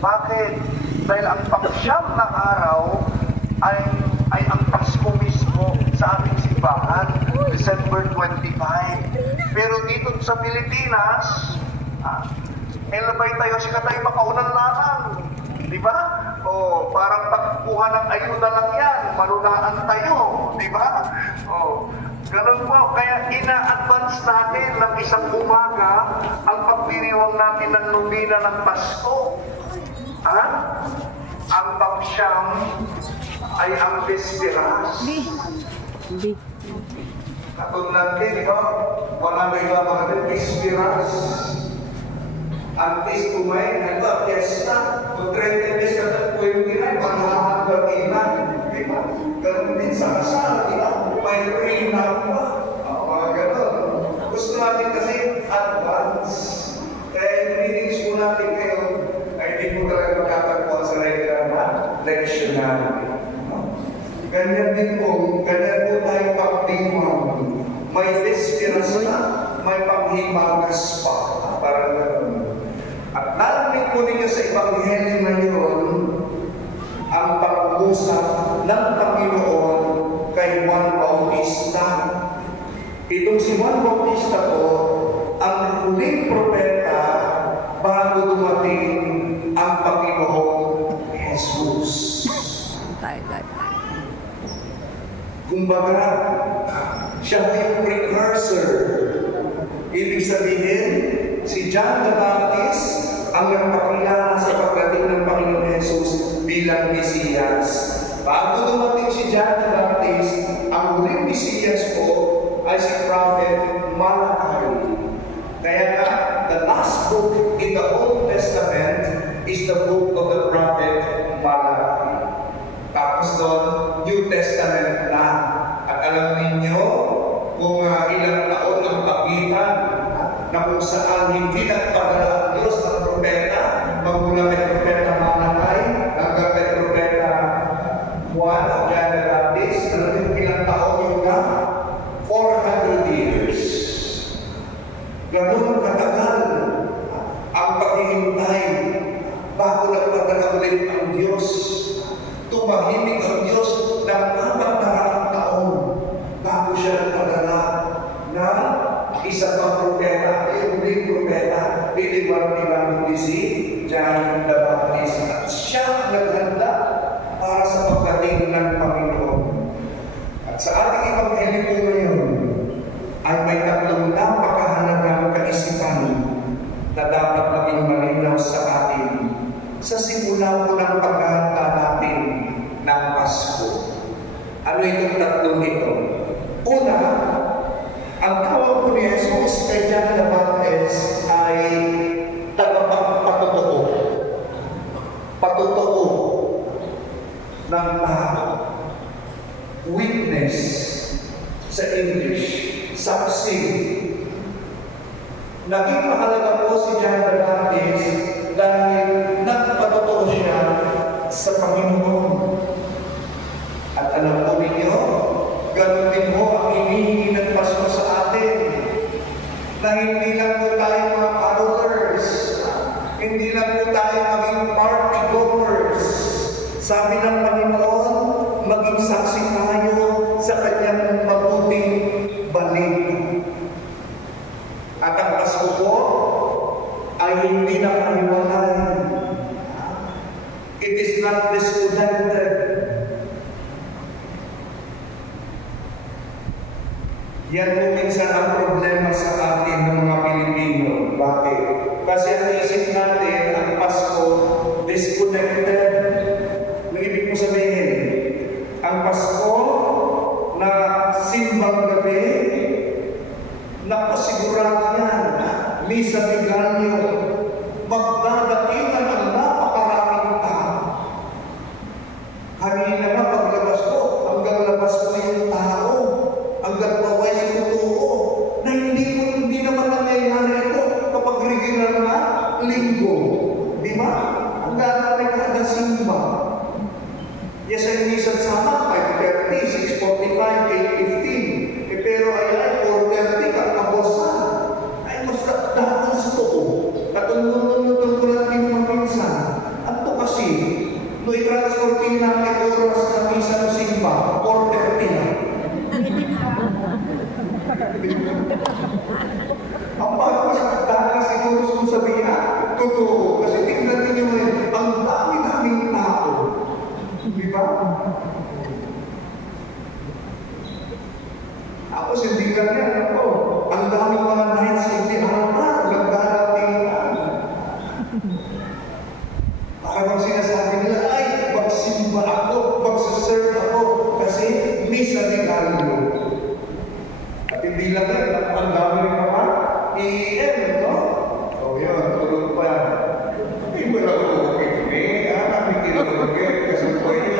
Bakit? Dahil ang pangsyam na araw ay ang Pasko mismo sa ating simbahan, December 25. Pero dito sa Pilipinas, elabay tayo, sika tayo makaunang lamang. Di ba? O, parang pagkuha ng ayuda lang yan, manulaan tayo. Di ba? O, ganun po. Kaya ina-advance natin ng isang umaga ang pagdiriwang natin ng lumina ng Pasko. Ha? Ang pangsyam ay ang Vesperas. Katulad din, di ba? Wala may iba mga Vesperas. Antes kumain, ano, fiesta, kung 30 days ka na 29, maghahagal ilan, di ba? Ganun din sa kasal, di ba? May prenup pa, mga ganun. Gusto natin kasi advance. Kaya yung readings po natin kayo, ay di po talaga magkatagpuan sa regular na lectionary. Ganyan din po, ganyan po tayo pagdiwang. May Vesperas na, may panghimagas pa. Parang ganun. At narinig po ninyo sa Ebanghelyo ngayon ang pag-usap ng Panginoon kay Juan Bautista. Itong si Juan Bautista po, ang huling propeta bago dumating ang Panginoong Jesus. Kumbaga, siya ay precursor. Ibig sabihin, si John the Baptist ang nagpakilala sa pagdating ng Panginoon Jesus bilang Mesiyas. Bago dumating si John the Baptist, ang huling Mesiyas po ay si Prophet Malachi. Kaya nga, the last book in the Old Testament is the book of the Prophet Malachi. Tapos doon, New Testament na. At alam ninyo, kung ilang taon ang pagitan na kung saan hindi nagpadala ang Diyos ng propeta, magmula kay propeta Malachi hanggang kay propeta Juan o John the Baptist, alam niyo ilang taon yung 400 years. Ganun katagal ang paghihintay bago nagpadala ulit ang Diyos. Tumahimik ang Diyos ng 400 taon bago siya nagpadala na isa pang propeta, yung huling propeta, pinibang ni si John the Baptist. At siya naghanda para sa pagdating ng Panginoon. At sa ating Ebanghelyo po ngayon, ay may tatlong napakahalagang kaisipan na dapat maging malinaw sa atin sa simula po ng paghahanda natin ng Pasko. Ano itong tatlong ito? Una, ang tawag po ni Jesus kay John the Baptist ay tagapagpatotoo. Patotoo ng tao. Witness sa English. Saksi. Naging mahalaga po si John the Baptist dahil nagpatotoo siya sa Panginoon. At alam po ninyo, ganun din mo ang hinihingi ng Pasko sa atin. Na hindi lang po tayo mga carolers, hindi lang po tayo maging party goers. Sabi ng Panginoon, maging saksi tayo sa kanyang mabuting balik. At ang Pasko po ay hindi na kaniwalay. It is not disconnected. Yan po minsan ang problema sa atin ng mga Pilipino. Bakit? Kasi ang isip natin, ang Pasko, disconnected. Ang ibig ko sabihin, ang Pasko na simbang gabi, napasigurado yan, Misa Biganyo, magdadatingan ang napakaraming tao. Kanina na paglabas ko, hanggang labas ko yung tao, hanggang paway yung totoo, na hindi naman nangyayari ito kapag regular na linggo. Di ba? Ang gagawin ka na simba. Yes, ay minsan sama, 5:30, 6:45, 8:15. Pero ay 4:30 ka kabosa. Ay, mas dahan sa totoo. Katulungan natin mga pinsan. Ang To i-transportin natin oras na misa o simba, 4:30 na. Ang pagpasok dahil siguro kung sabihin na, totoo. Kasi tingnan ninyo ngayon, ang dami-daming tao. Di ba? Ako, hindi lang yan. Ako, ang daming mga nights, hindi altar, nagdaratingan. Baka bang sinasabi nila, ay, magsimba ako, magsaserve ako, kasi misa ni Gallo. At hindi lang yan, ang dami rin naman, EM, no? O yun, tulog pa. Hindi mo lang okay, hindi kinulog yun, kasi po yun.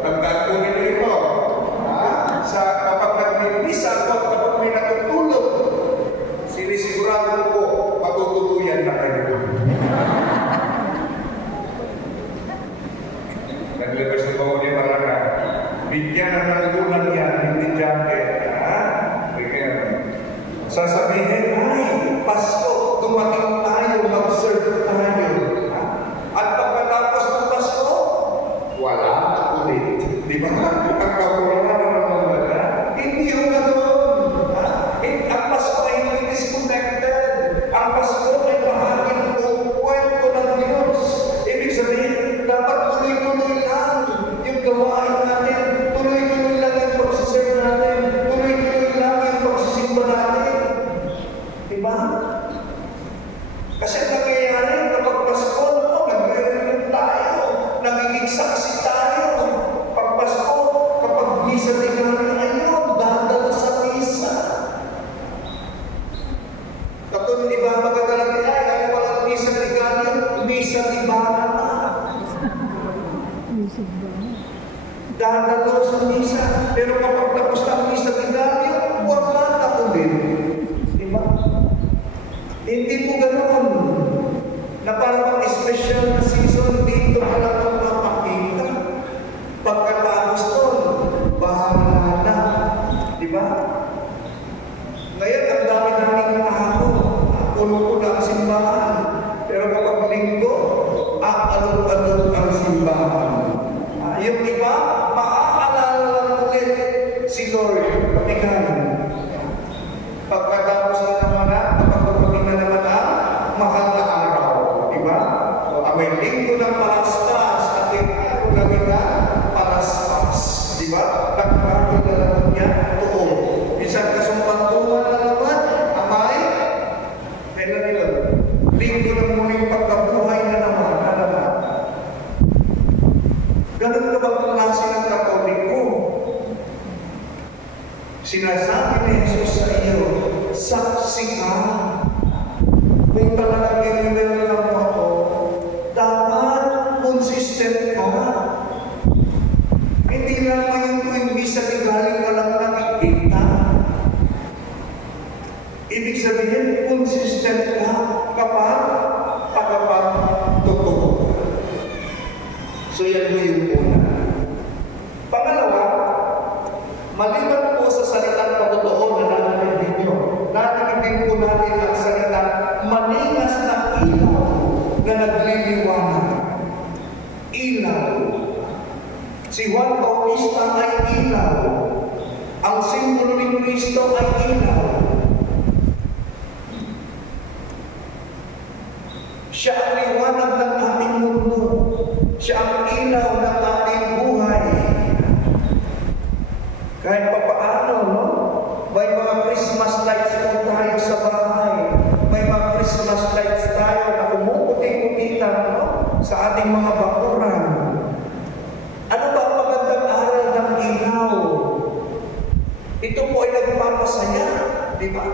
Tandaan po nito ito. Kapag nag-misa ako at kapag may natutulog, sinisigurado ko, matutuluyan na kayo. Naglabas na po ni Maraka. Bigyan na ng lunan yan, hindi jacket. Sasabihin, ay, Pasko, dumating tayo, mag-serve tayo. At pagkatapos ng Pasko, wala ulit. Di ba? Ang kakulangan na naman ba? Hindi yung ganoon. Ang Pasko ay hindi disconnected. Ang Pasko ay bahagi ng kwento ng Diyos. Ibig sabihin, dapat tuloy-tuloy lang yung gawain natin. Tuloy-tuloy lang yung pagsiserve natin. Tuloy-tuloy lang yung pagsisimba natin. Di ba? Kasi nangyayari kapag Pasko, nagre-renew tayo. Nagiging saksi tayo. Pag Pasko, kapag misa ni Gallo, ayun, dadala sa misa. Katulad ni Baba Gadalati, ay walang misa ni Gallo, misa ni Baba na. Dadala sa misa. Pero kapag tapos ng misa ni Gallo, wala na ulit. Diba? Hindi po ganoon. Na parang special na season dito ka lang ang mapakita. Pagkatapos doon, bahala na. Di ba? Ngayon, ang dami-daming tao. Puno ko na ang simbahan. Pero kapag linggo, alog-alog ang simbahan. Yung iba, maaalala lang ulit si Lord. Patigan. Pagkatapos na naman kapag dumating na naman mahal na araw. Diba? So, may linggo ng palaspas at yung araw na kita, palaspas. Diba? Nagbago na naman niya, totoo. Isang kasumpantuan na naman, amay, kailan yun? Linggo ng muling pagkabuhay na naman. Ganun na bang klase ng Katoliko? Sinasabi ni Jesus sa iyo, saksi ka. Kung talagang ginigil lang mo ako, dapat consistent ka. Hindi lang ngayon tuwing misa ni galing ka lang nakikita. Ibig sabihin, consistent ka kapag totoo. So yan mo yung una. Pangalawa, maliban po sa salitang patotoo na narinig ninyo, narinig din po natin ang salitang manigas na ilaw na nagliliwanag. Ilaw. Si Juan Bautista ay ilaw. Ang simbolo ni Kristo ay ilaw. Siya ang liwanag ng ating mundo. Siya ang ilaw ng ating buhay. Kahit pa paano, no? May mga Christmas lights po tayo sa bahay. May mga Christmas lights tayo na umuputi-puti lang, no? Sa ating mga bakuran. Ano ba ang magandang aral ng ilaw? Ito po ay nagpapasaya, di ba?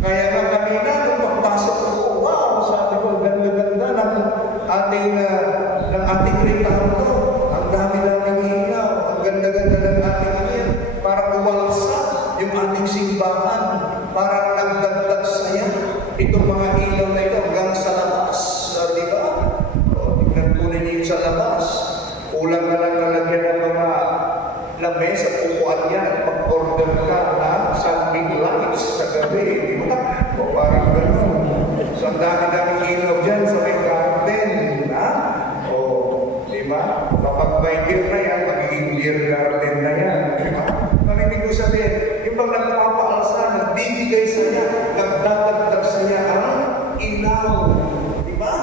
Kaya nga kanina, nung pagpasok ko, wow, sabi ko, ganda-ganda ng ating ritahan to. Ang dami-daming ilaw, ang ganda-ganda ng ating ayan. Para umalsa yung ating simbahan, para nagdagdag saya. Itong mga ilaw na ito hanggang sa labas. Di ba? Tignan po ninyo sa labas. Kulang na lang nalagyan ng mga lamesa at upuan yan at pag-order ka na sunbeam lights sa gabi. Di ba? O parang gano'n. ang dami-dami ilaw dyan sa may garden. Ha? O, di ba? Kapag may year na yan, magiging year garden na yan. Di ba? Marinig ko sabihin, yung bang nagpapaalsa, nagbibigay saya, nagdadagdag saya ang ilaw. Di ba?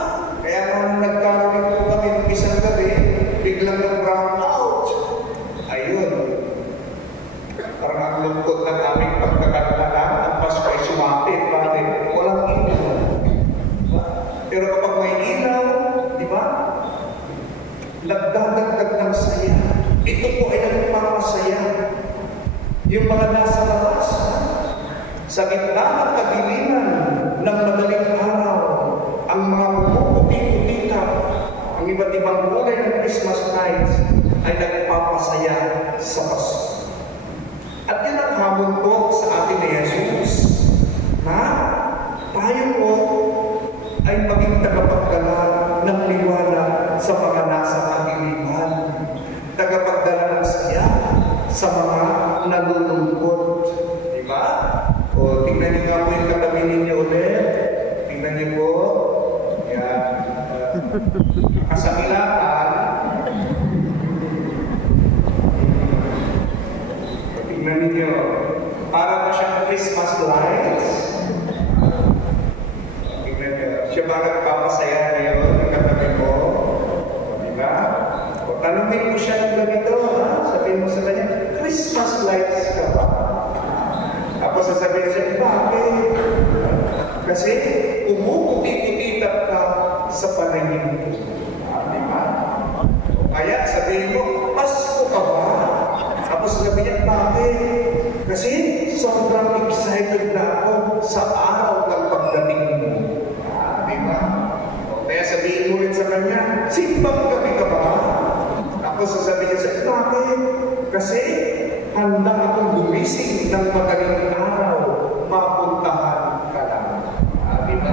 Kaya nung nagkaroon po kami ng isang gabi, biglang nag-brown out. Ayun. Parang ang lungkot ng aming pagkakatala, ang Pasko ay sumapit. Bakit? Walang ilaw. Diba? Pero kapag may ilaw, di ba? Nagdadagdag ng saya. Ito po ay nagpapasaya. Yung mga nasa labas, sa gitna ng kadiliman ng madaling araw, ang mga puputi-putita, ang iba't ibang kulay ng Christmas lights ay nagpapasaya sa Pasko. At yan ang hamon po sa atin ni Jesus, na tayo po ay maging tagapagdala ng liwanag sa mga nasa kadiliman, tagapagdala ng saya sa mga nalulungkot. Diba? O, tingnan niyo nga po yung katabi ninyo ulit. Tingnan niyo po. Yan. Kasakilaan. Tingnan ninyo. Para pa siyang Christmas lights. Tingnan niyo. Siya ba nagpapasaya niyo yung katabi mo? Diba? O, tanungin mo siya ng ganito. Sabihin mo sa kanya, Christmas lights ka ba? Ako sasabihin siya, bakit? Kasi umuputi-putitat ka sa paningin ko. Diba? Kaya sabihin mo, Pasko ka ba? Tapos sabihin niya, bakit? Kasi sobrang excited na ako sa araw ng pagdating mo. Diba? Kaya sabihin mo rin sa kanya, simbang gabi ka ba? Tapos sasabihin niya sa bakit? Kasi handa akong gumising ng madaling araw, mapuntahan ka lang. Diba?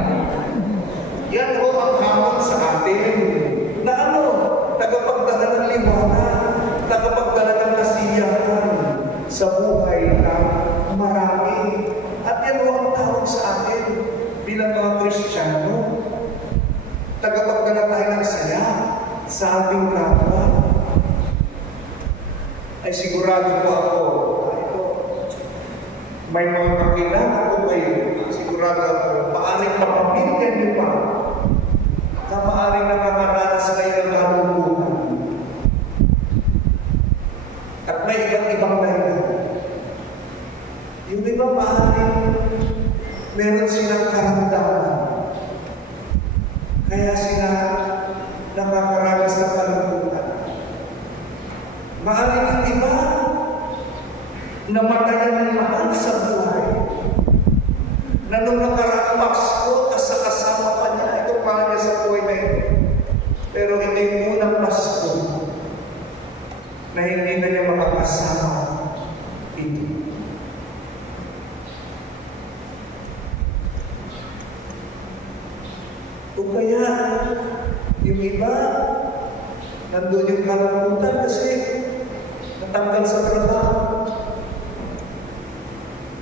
Yan po ang hamon sa atin. Na ano? Tagapagdala ng liwanag, tagapagdala ng kasiyahan sa buhay ng marami. At yan po ang tawag sa atin bilang mga Kristiyano. Tagapagdala tayo ng saya sa ating kapwa. Ay sigurado po ako, may mga kakilala ko kayo, sigurado ako, maaring kapamilya niyo pa, na maaring nakakaranas kayo ng kalungkutan. At may iba't ibang dahilan. Yung iba maaring meron silang karamdaman. Kaya sila nakakaranas ng kalungkutan. Maaring ang iba namatayan ng mahal sa buhay. Na nung nakaraang Pasko, kasama pa niya, ito pa niya sa buhay na ito. Pero hindi yung unang Pasko na hindi na niya makakasama ito. O kaya, yung iba, nandun yung kalungkutan kasi natanggal sa trabaho.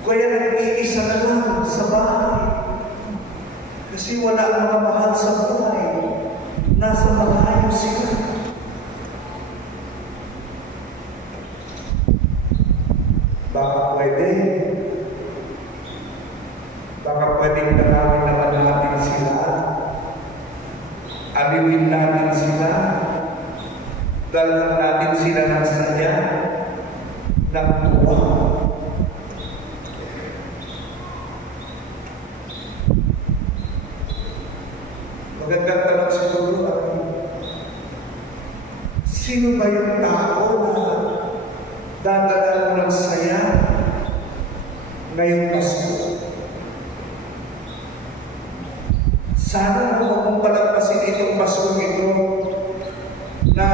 Kaya nag-iisa na lang sa bahay. Kasi wala ang mga mahal sa buhay. Nasa malayo sila. Baka pwedeng dalawin naman natin sila. Aliwin natin sila. Dalhan natin sila ng saya, ng tuwa. Magandang tanong siguro, sino ba yung tao na dadala mo ng saya ngayong Pasko? Sana huwag mong palagpasin itong Pasko ito na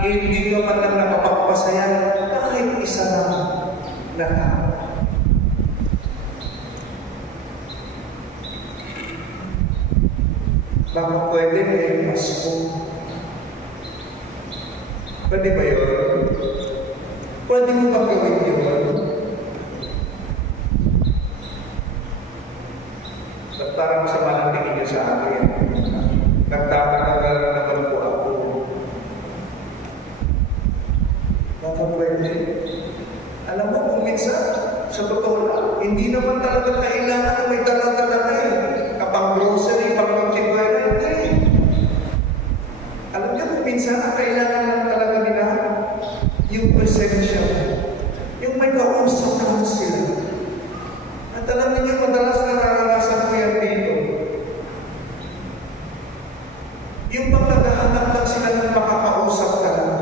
hindi ka man lang nakapagpasaya kahit isa lang na tao. Baka pwede may Pasko. Pwede ba yun? Pwede mo ba gawin yun? At parang sama ng tingin niyo sa akin. Nagtataka naman po ako. Baka pwede. Alam mo kung minsan, sa totoo lang, hindi naman talaga kailangan na may dala-dala ka eh. Kapag grocery, pag magkikwera, hindi. Alam niyo kung minsan, ang kailangan lang talaga nila, yung presensya. Yung may kausap lang sila. At alam niyo, madalas nararanasan ko yan dito. Yung pagkakahanap lang sila ng makakausap ka lang.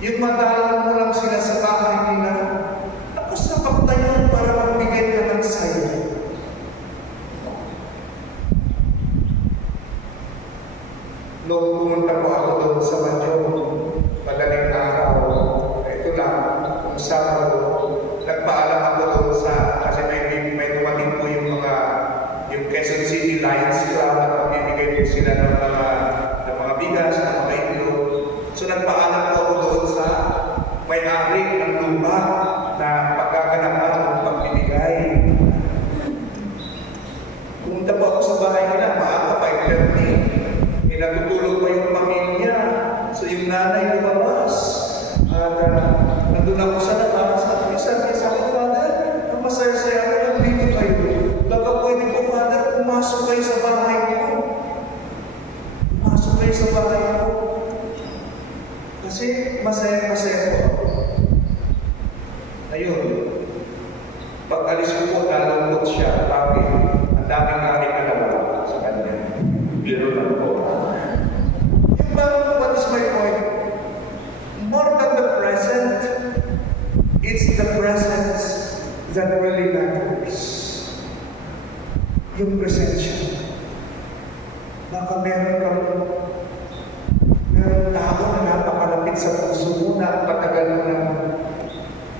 Yung madalang mo lang sila sa bahay nila, tapos napagtayo para magbigay ka ng sayo. Noong pumunta po ako doon sa Madyo, madaling araw, ito lang, kung Sabado, nagpaalam ako doon sa, kasi may dumating po yung Quezon City Lions Club at magbibigay po sila ng mga bigas, ng mga itlog. So nagpaalam po ako doon sa may-ari ng lupa na pagkaganapan ng pagbibigay. Pumunta po ako sa bahay nila, maaga, 5:30. Natutulog pa yung pamilya. So yung nanay lumabas. At nandun ako sa labas. At sabi sa akin, Father, ang masaya-saya ako, nandito kayo. Baka pwede po, Father, pumasok kayo sa bahay niyo. Pumasok kayo sa bahay niyo. Kasi masaya-masaya po ako. Ayun. Pag-alis ko po, nalungkot siya. Bakit? Ang daming aking kalawala sa kanya. Biro lang po. What is my point? More than the present, it's the presence that really matters. Yung presensya. Baka meron tao na napakalapit sa puso mo na patagal mo na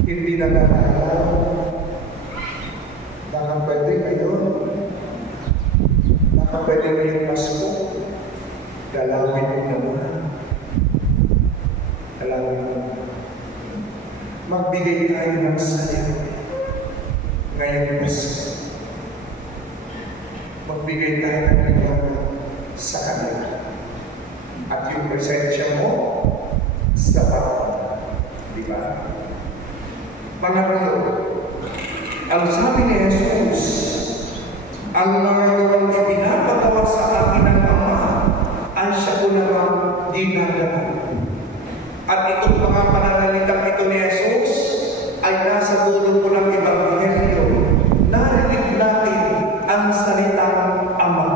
hindi nagkakalaw. Baka pwede ngayon. Baka pwede ngayong Pasko. Dalawin mo naman. Dalawin mo. Magbigay tayo ng saya. Ngayon Pasko. Magbigay tayo ng regalo sa kanila. At yung presensya mo, sapat. Di ba? Pangatlo, ang sabi ni Jesus, ang mga gawang ipinapagawa sa akin ng Ama, ay siya ko naman dinadala. At itong mga pananalitang ito ni Jesus ay nasa dulo po ng Ebanghelyo. Narinig natin ang salitang Ama.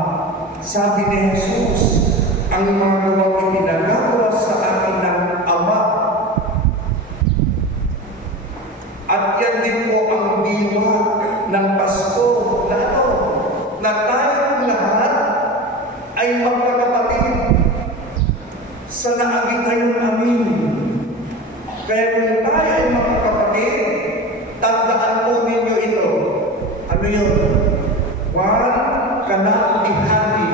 Sabi ni Jesus, ang mga gawang ipinagawa sa akin ng Ama. At yan din po ang diwa ng Pasko na tayong lahat ay magkakapatid sa naagitayon namin. Kaya kung tayo ay magkakapatid, tandaan po ninyo ito. Ano yun? One cannot be happy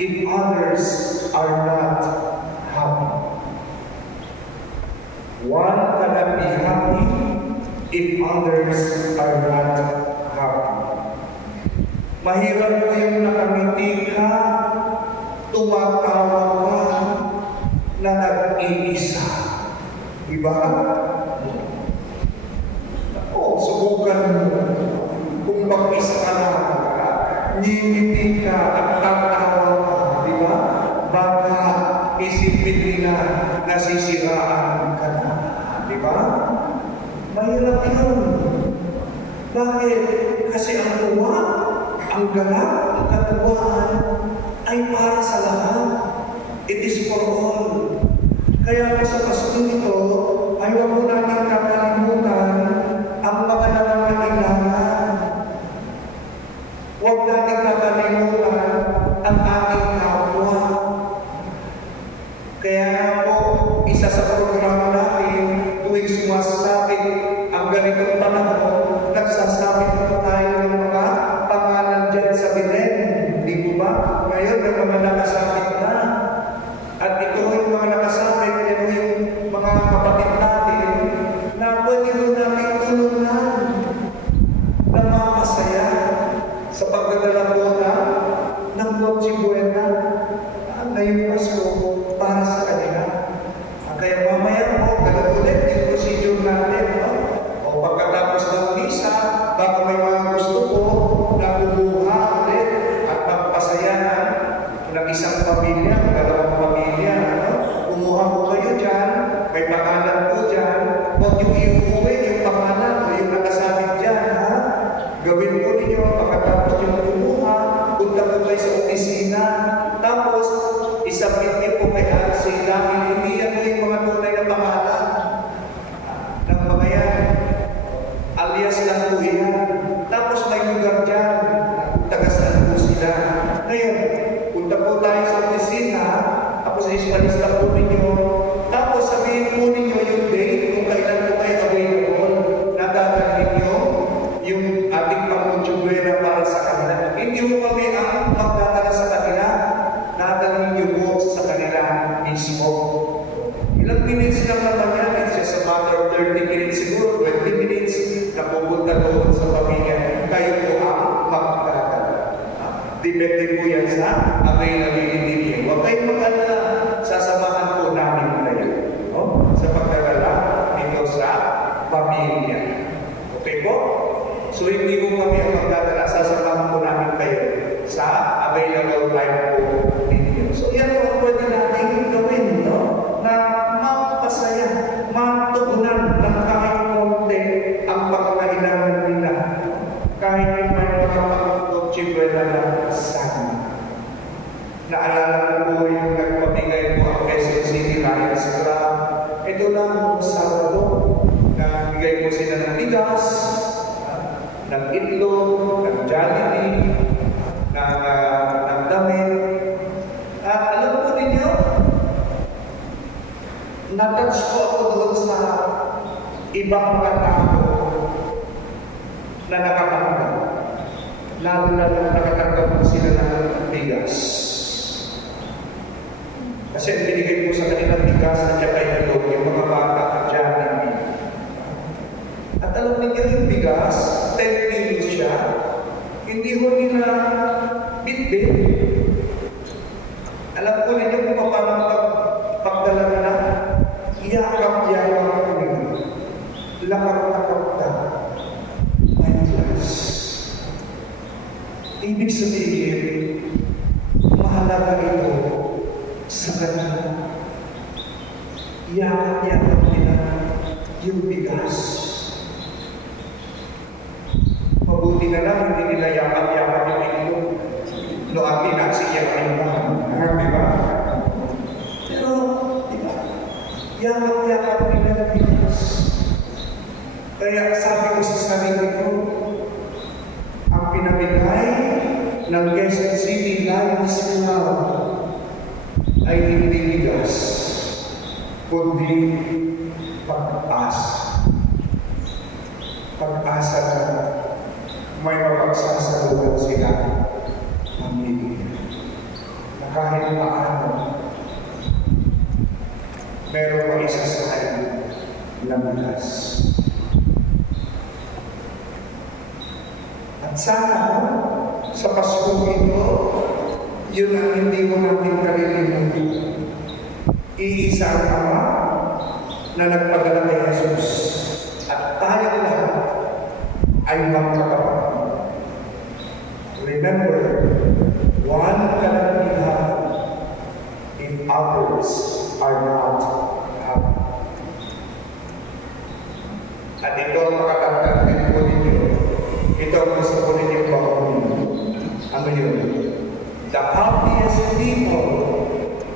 if others are not happy. One cannot be happy if others are not happy. Mahirap po yung nakangiti ka, tumatawa ka, na nag-iisa. Diba? Oo, subukan mo. Kung mag-isa ka na, ngingiti ka at tatawa ka. Diba? Baka isipin nila nasisiraan ka na. Diba? Mahirap yun. Bakit? Kasi ang tuwa, ang galak, ang katuwaan ay para sa lahat. It is for all. Kaya po sa Pasko nito, ay huwag mo natin kakalimutan ang mga nangangailangan. Huwag natin kakalimutan ang ating kapwa. Kaya po, isa sa programa natin, tuwing sumasabit ang ganitong panahon, nagsasabit po tayo ng mga pangalan dyan sa Belen. Di po ba? Ngayon, may mga nakasabit na. At ito yung mga nakasabit, ito yung mga kapatid natin na pwede mo natin tulungan. po iyan. Tapos may lugar dyan, taga-saan po sila. Ngayon, punta po tayo sa opisina, tapos ispalista po ninyo, tapos sabihin po ninyo yung date kung kailan po kayo available, nadadala ninyo yung ating pangutsubuera para sa kanila. Hindi mo kami ang magdadala sa kanila, nadala ninyo po sa kanila mismo. Ilang minutes lang naman yan, it's just a matter of 30 minutes siguro, 20 minutes na pupunta doon sa pamilya. Kayo po ang magdadala. Depende po yan sa availability niyo. Huwag kayong mag-alala, sasamahan po namin kayo sa pagdadala dito sa pamilya. Okay po? So hindi po kami ang magdadala, sasamahan po namin kayo sa available time po ninyo. So yan po pwede natin gawin, no? Na mapasaya, matugunan ng kahit konti ang pangangailangan nila. Kahit may mga pangutsubuera na sana. Naalala ko yung nagpamigay po ang Quezon City Lions Club. Ito lang po Sabado, nagbigay po sila ng bigas, ng itlog, ng Jollibee, ng damit. At alam po ninyo, natouch po ako doon sa ibang mga tao na nakatanggap. Lalo na nakatanggap po sila ng bigas. Kasi binigay po sa kanilang bigas na siya kayo doon, yung mga bata at Jollibee. At alam niyo yung bigas, 10 kilos siya, hindi ho nila bitbit. Alam po ninyo kung paano pagdala na, iyakap-yakap po nila. Lakap-lakap na. May bigas. Ibig sabihin, mahalaga ito sa kanila. Iyakap-yakap nila yung bigas. Mabuti na lang, hindi nila yakap-yakap yung ito. No, ang pinasiyak ay lang. Di ba? Pero, di ba? Yakap-yakap nila yung bigas. Kaya sabi ko sa sarili ko, ang pinamigay ng Quezon City Lions Club ay hindi bigas, kundi pag-asa. Pag-asa na may mapagsasaluhan sila pamilya. Na kahit paano, meron pa isa sa kanya na bigas. At sana, sa Pasko ito, yun ang hindi mo natin kalilimutin. Iisang Ama na nagpadala kay Jesus at tayo lahat ay magkakapatid. Remember, one cannot be happy if others are not happy. At ito ang makatagdag din po ninyo. Ito ang gusto ko ninyo bakunin. Ano yun? The happiest people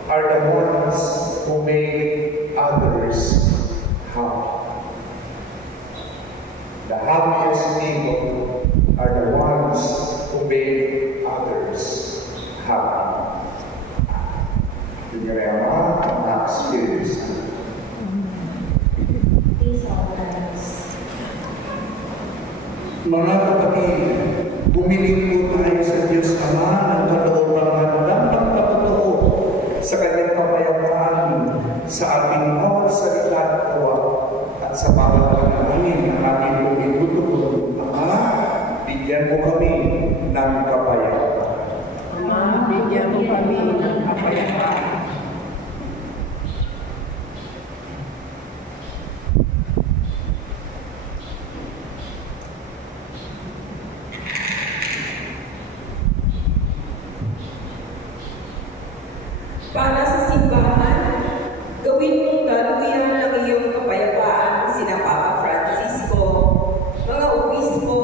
are the ones who make others happy. The happiest people are the ones who make others happy. Yun yung na-experience. Mga kapatid, bumiling po tayo sa Diyos Ama ng katooang handang pagkatotoo sa kanyang kapayapaan sa ating bawat salita at gawa at sa bawat panalangin na ating pong itutugon. Ama, bigyan mo kami ng kapayapaan. Ama, bigyan mo kami ng kapayapaan. Para sa simbahan, gawin mong daluyan ng iyong kapayapaan sina Papa Francisco, mga obispo,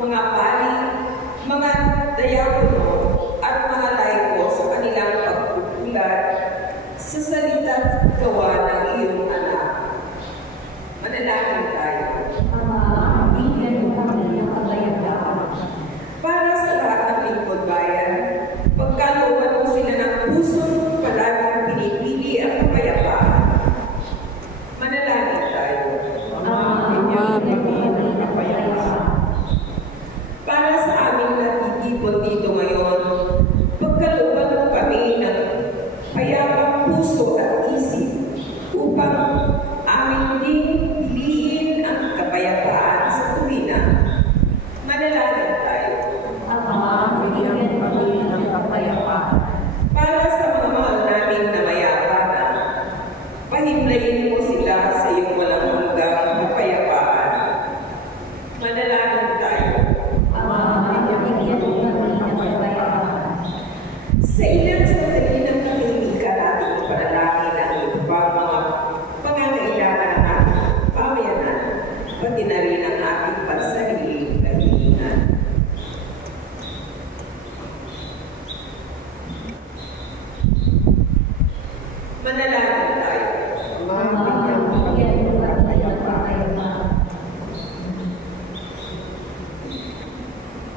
mga pari, mga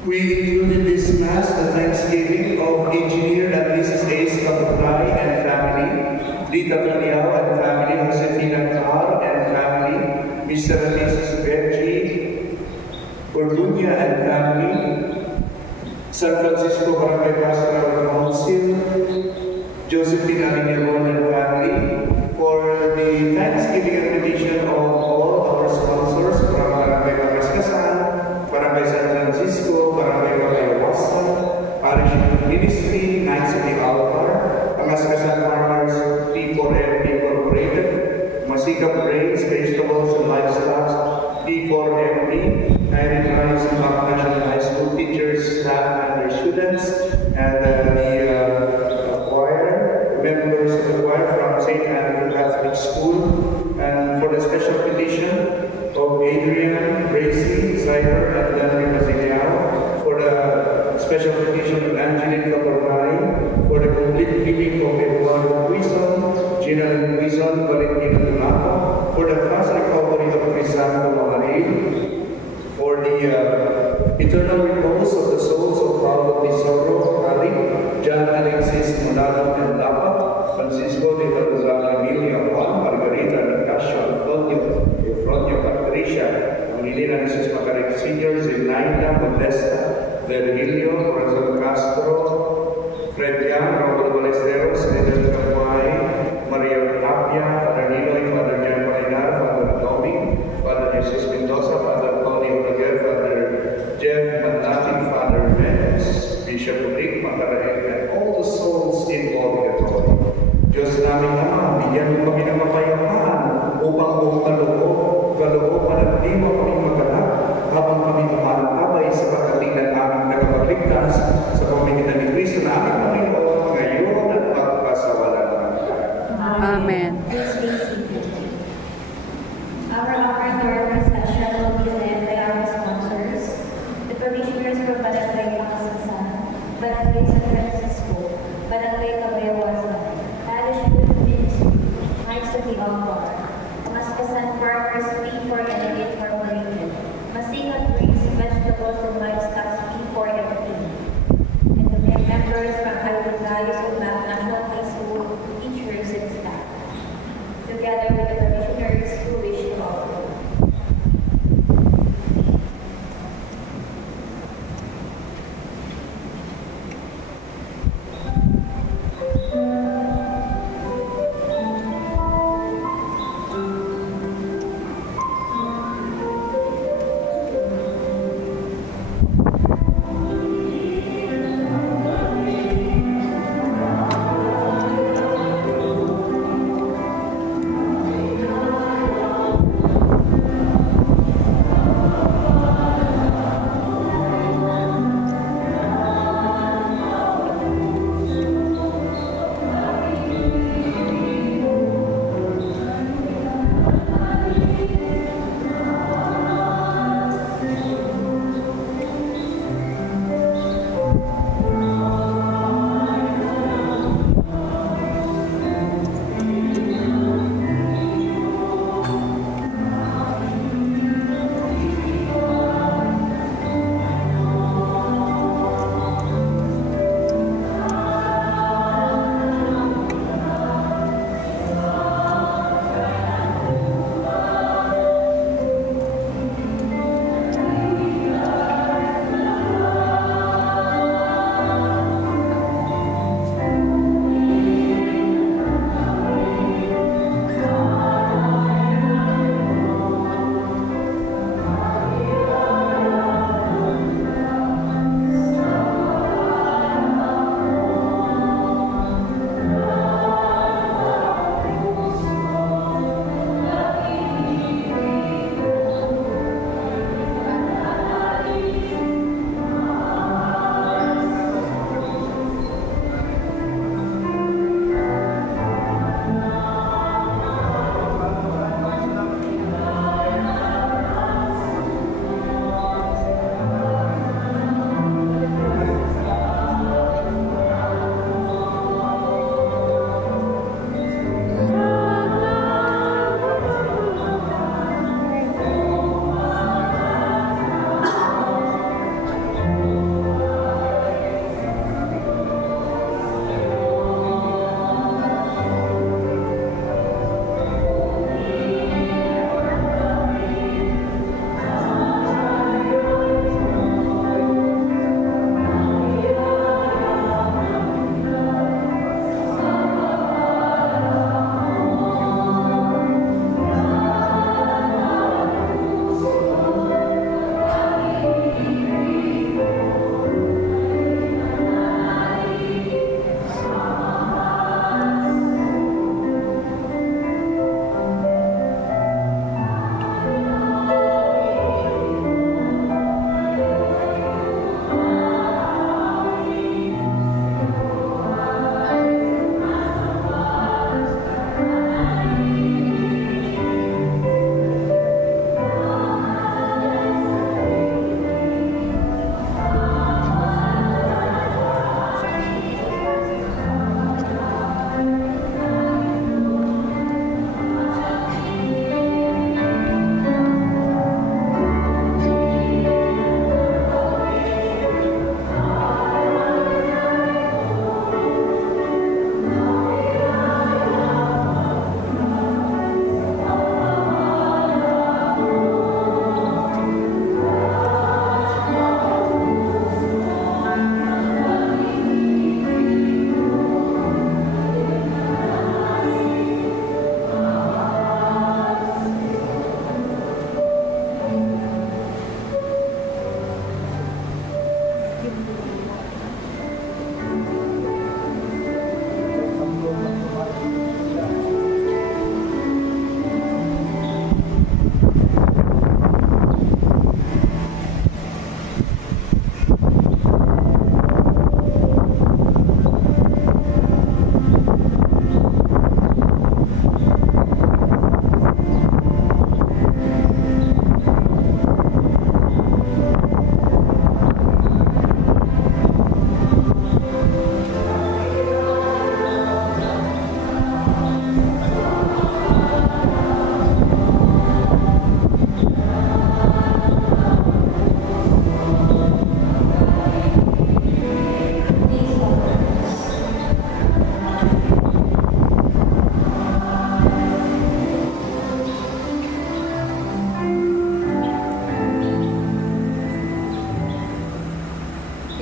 We included this Mass the thanksgiving of Engineer and Mrs. Ace Kaputay and family, Rita Caliao and family, Josefina Carr and family, Mr. and Mrs. Betty Orduña and family, San Francisco Barangay Pastoral Council, Josephine Alineron and family, for the thanksgiving and petition of all our sponsors from Barangay Pagaskasan, Barangay San Francisco, Barangay Pagayawasan, Parish Ministry, Knights of the Altar, Pagaskasan Farmers, P4M Incorporated, Masikap Grains, Vegetables and Livestock, P4MD, United Tribes and National High School teachers, staff, and their students, and the choir, members of the choir from St. Andrew Catholic School, and for the special petition of Adrian, Gracie, Cyber, and Henry Baziliao, for the special petition of Angeline Capornay, for the complete healing of Eduardo Quizon, Gina Quizon, Valentina Donato, for the fast recovery of Crisanto Maharil, for the eternal repose of the souls of Paulo Tesoro, Ali, John Alexis Monado and Lapa, Francisco de Salazar, Emilia Juan, Margarita Nicasio, Antonio, Efronio Patricia, Angelina Jesus Macarec Sr., Zenaida, Modesta, Virgilio, Corazon Castro, Fred Yang, Raul Balesteros, Edel Camuay, Maria Tapia, Father Niloy, Father Jan Palinar, Father Tommy, Father Jesus Mendoza, Father Tony Olaguer, Father Jeff Manati, Father Vance, Bishop Rick Macaraeg, and all the souls in purgatory. Diyos namin Ama, bigyan mo kami ng kapayapaan upang buong kalooban at di mo kami maganap habang kami umaantabay sa pagkatingnan namin nakapagligtas sa pamamagitan ni Kristo na aming Panginoon ngayon at magpasawalan. Amen. Our outdoor procession will be led by our sponsors, the parishioners from Barangay Pagaskasan, Barangay San Francisco, Barangay Cabayawasan, Parish Ministry, Knights of the Altar, Pagaskasan Farmers P4M Incorporated, Masikap Grains, Vegetables and Livestock P4MD, and the members from Alcazales of National High School, teachers and staff, together with the parishioners who wish to offer.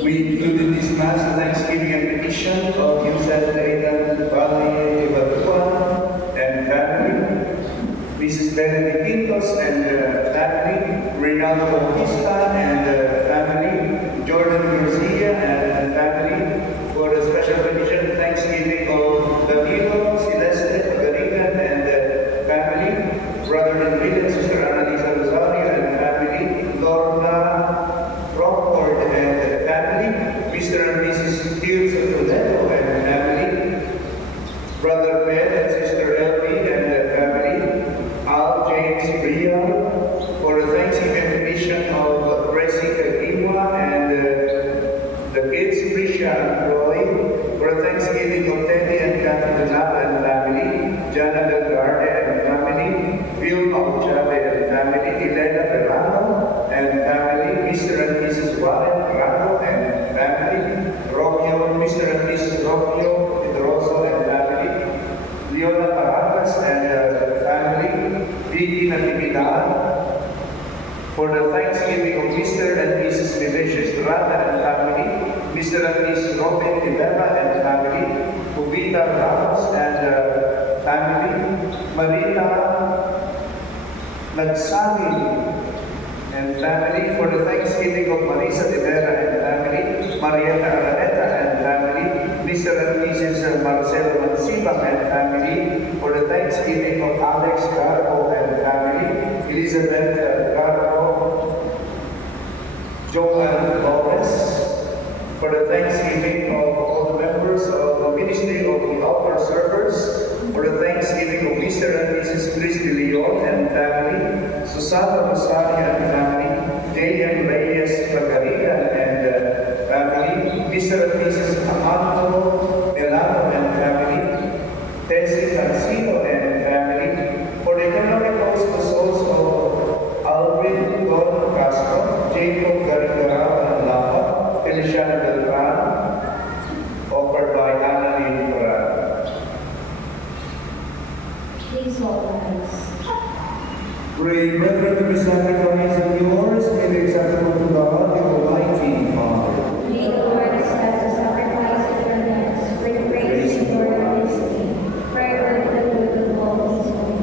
We include in this Mass the thanksgiving and petition of Yusef Leidan Bali Ibartuan and family, Mrs. Benedictos and family, Reynaldo Bautista and family, Jordan Garcia and family, for the special petition thanksgiving of Danilo, Celeste, Pagarigan and family, Brother Enrique and Sister Annalisa Rosario and family, Lorna Rockford and family, Mr. and Mrs. Hughes Toledo and family, Brother Ben and Sister Elvie and family, Al James Bria, for the thanksgiving and petition of Jessica Kimwa and the kids, Prisha and Roy, for the thanksgiving of Teddy and Catherine Denata and family, Jana Delgarde and family, Bill Mauchave and family, Elena Ferrano and family, Mr. and Mrs. Warren Rado and family, Romeo, Mr. and Mrs. Romeo Pedroso and family, Leona Tarakas and family, Vicky Natividad, for the thanksgiving of Mr. and Mrs. Melicious Rata and family, Mr. and Mrs. Robin Ibera and family, Ubita Ramos and family, Marita Nagsani and family, for the thanksgiving of Marisa Ibera and family, Marietta Araneta and family, Mr. and Mrs. Marcelo Mansibang and family, for the thanksgiving of Alex Garbo and family, Elizabeth Garbo, Joan Lawrence, for the thanksgiving of all the members of the Ministry of the Altar Servers, for the thanksgiving of Mr. and Mrs. Christy Leon and family, Susana Rosaria and family, J.M. Reyes Pagariga and family, Mr. and Mrs. Amando Milano and family, Tessie Cancino and family, for the economic souls of Alvin Don Castro, Jacob Garigara and Lapa, Feliciana Beltran, offered by Anna Lynn Moran. Please all rise. Pray, brethren, to be sacrificed of yours, may be acceptable to God, the Almighty Father. May the Lord accept the sacrifice of your hands with praise and glory of his name, forever for the good of all his holy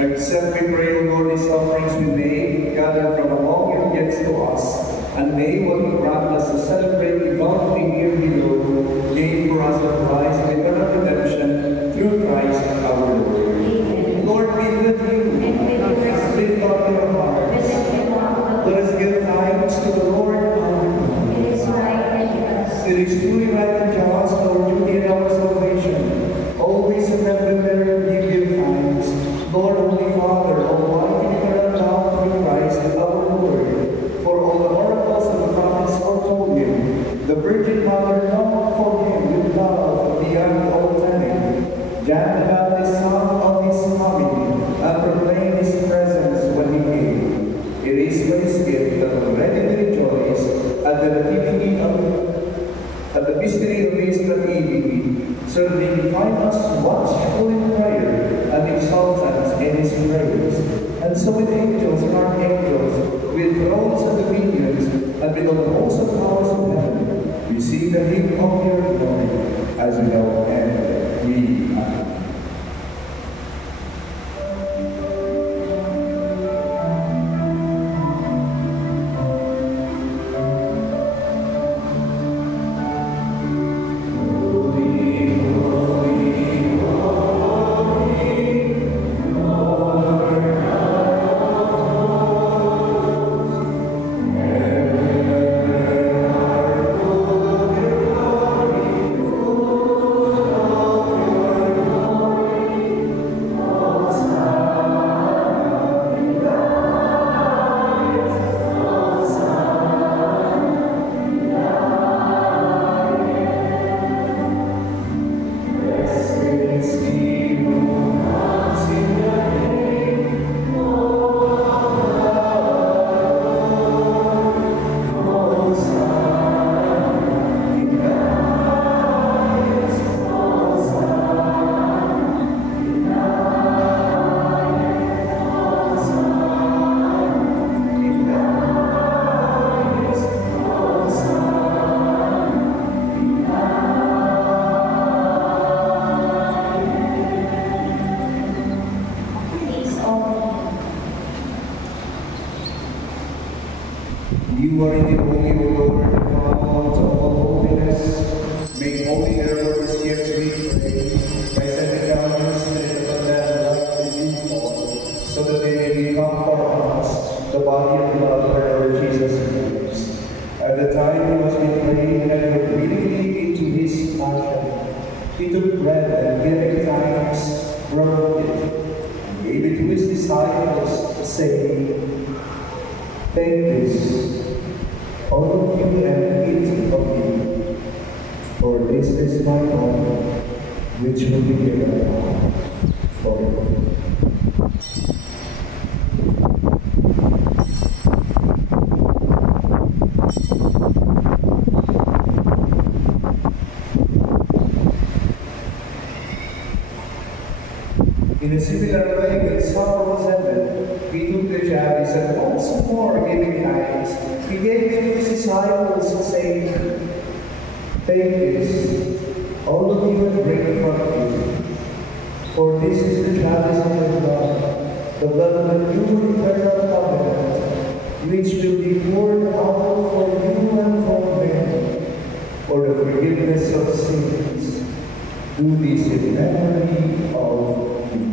church. Accept, we pray, O Lord, these offerings we made, gathered from among your gifts to us, and may what you grant us to celebrate devoutly here below, gain for us the prize of eternal redemption through Christ our Lord. Amen. Lord be with you. And with yours. Lift up your hearts. Let us give thanks to the Lord our God. It is right and just. It is truly right and just, our duty and our salvation. Always and everywhere we give thanks. Lord, Holy Father, Almighty, eternal God, through Christ our Lord, for all the oracles of the prophets foretold him, the Virgin Mother longed for him with love beyond all time. John the Baptist sung of his coming and proclaimed his presence when he came. It is by his gift that already we rejoice at the nativity at the mystery of his nativity, serving find us watchful in prayer and exultant in his praise. And so with angels and archangels, with thrones and dominions, and with all the hosts and powers of heaven, we sing the hymn of your glory, as we now end. We are. saying, "Take this, all of you, and eat of it, for this is my body, which will be given for you." In a similar way, when supper was ended, he took the chalice and once more giving thanks, he gave it to his disciples, saying, "Take this, all of you, and drink from it, for this is the chalice of my blood, the blood of the new eternal covenant, which will be poured out for you and for many, for the forgiveness of sins. Do this in memory of me."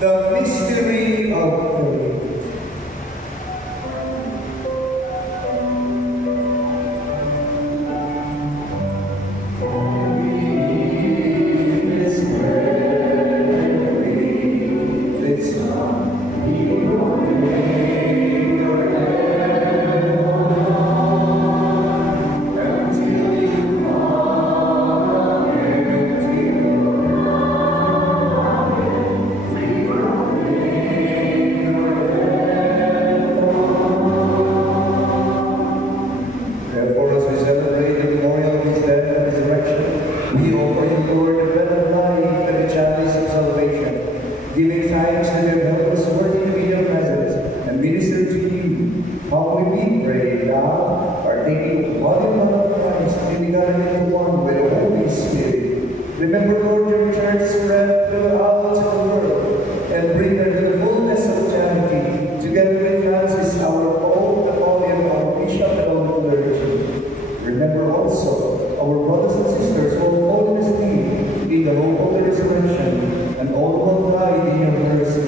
The mystery of faith. Giving thanks to the help us worthy to be your presence and minister to you. Humbly we pray, thou art taking the body and blood of Christ, and begotten into one with the Holy Spirit. Remember, Lord, your church spread throughout the world, and bring her to the fullness of charity, together with Francis, our Pope, the Holy and our Bishop, and our clergy. Remember also our brothers and sisters who have fallen asleep in the hope of the resurrection, and all who have died in your mercy.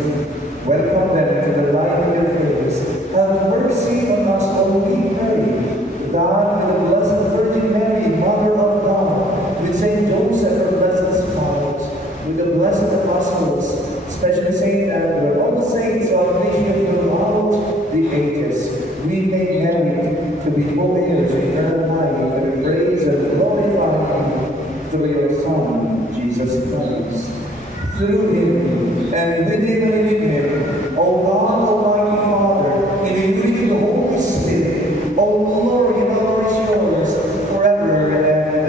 Welcome them to the light of your face. Have mercy on us, all we pray, that with the Blessed Virgin Mary, Mother of God, with Saint Joseph, her blessed spouse, with the blessed apostles, especially Saint Andrew, all the saints of our nation throughout the ages, we may merit to be co-heirs of eternal life, and praise and glorify you through your Son, Jesus Christ. Through him, and with him and in him, O God, Almighty Father, in unity of the Holy Spirit, all glory and honor is yours forever and ever.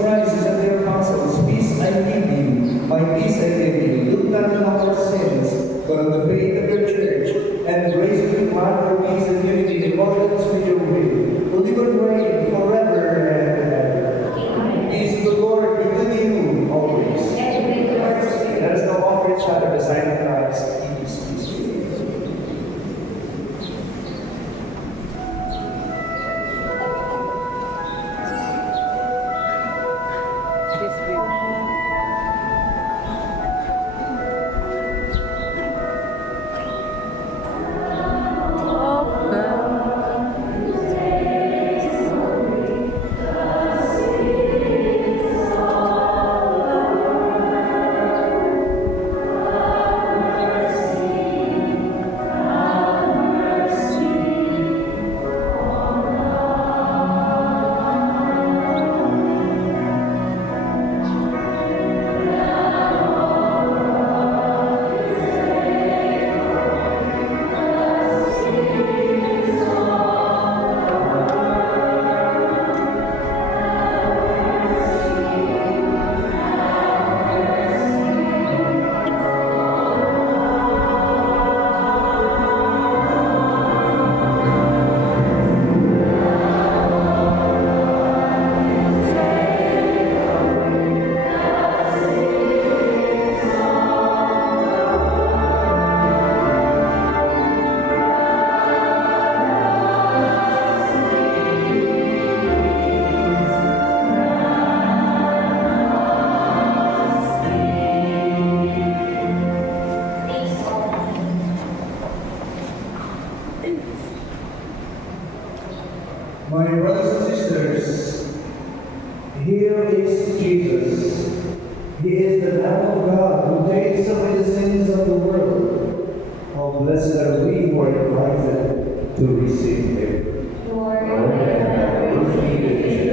Christ is at their counsels, peace I give you, my peace I give you. Look not on our sins, but on the faith of your church, and grace with you, for peace and unity in accordance with your will, who live and reign forever and ever. Peace of the Lord be with you always. Let us now offer each other the sign of Christ. Peace, peace be with you. This view. My brothers and sisters, here is Jesus. He is the Lamb of God who takes away the sins of the world. How blessed are we who are invited to receive Him. Lord, Lord, I am not worthy that you should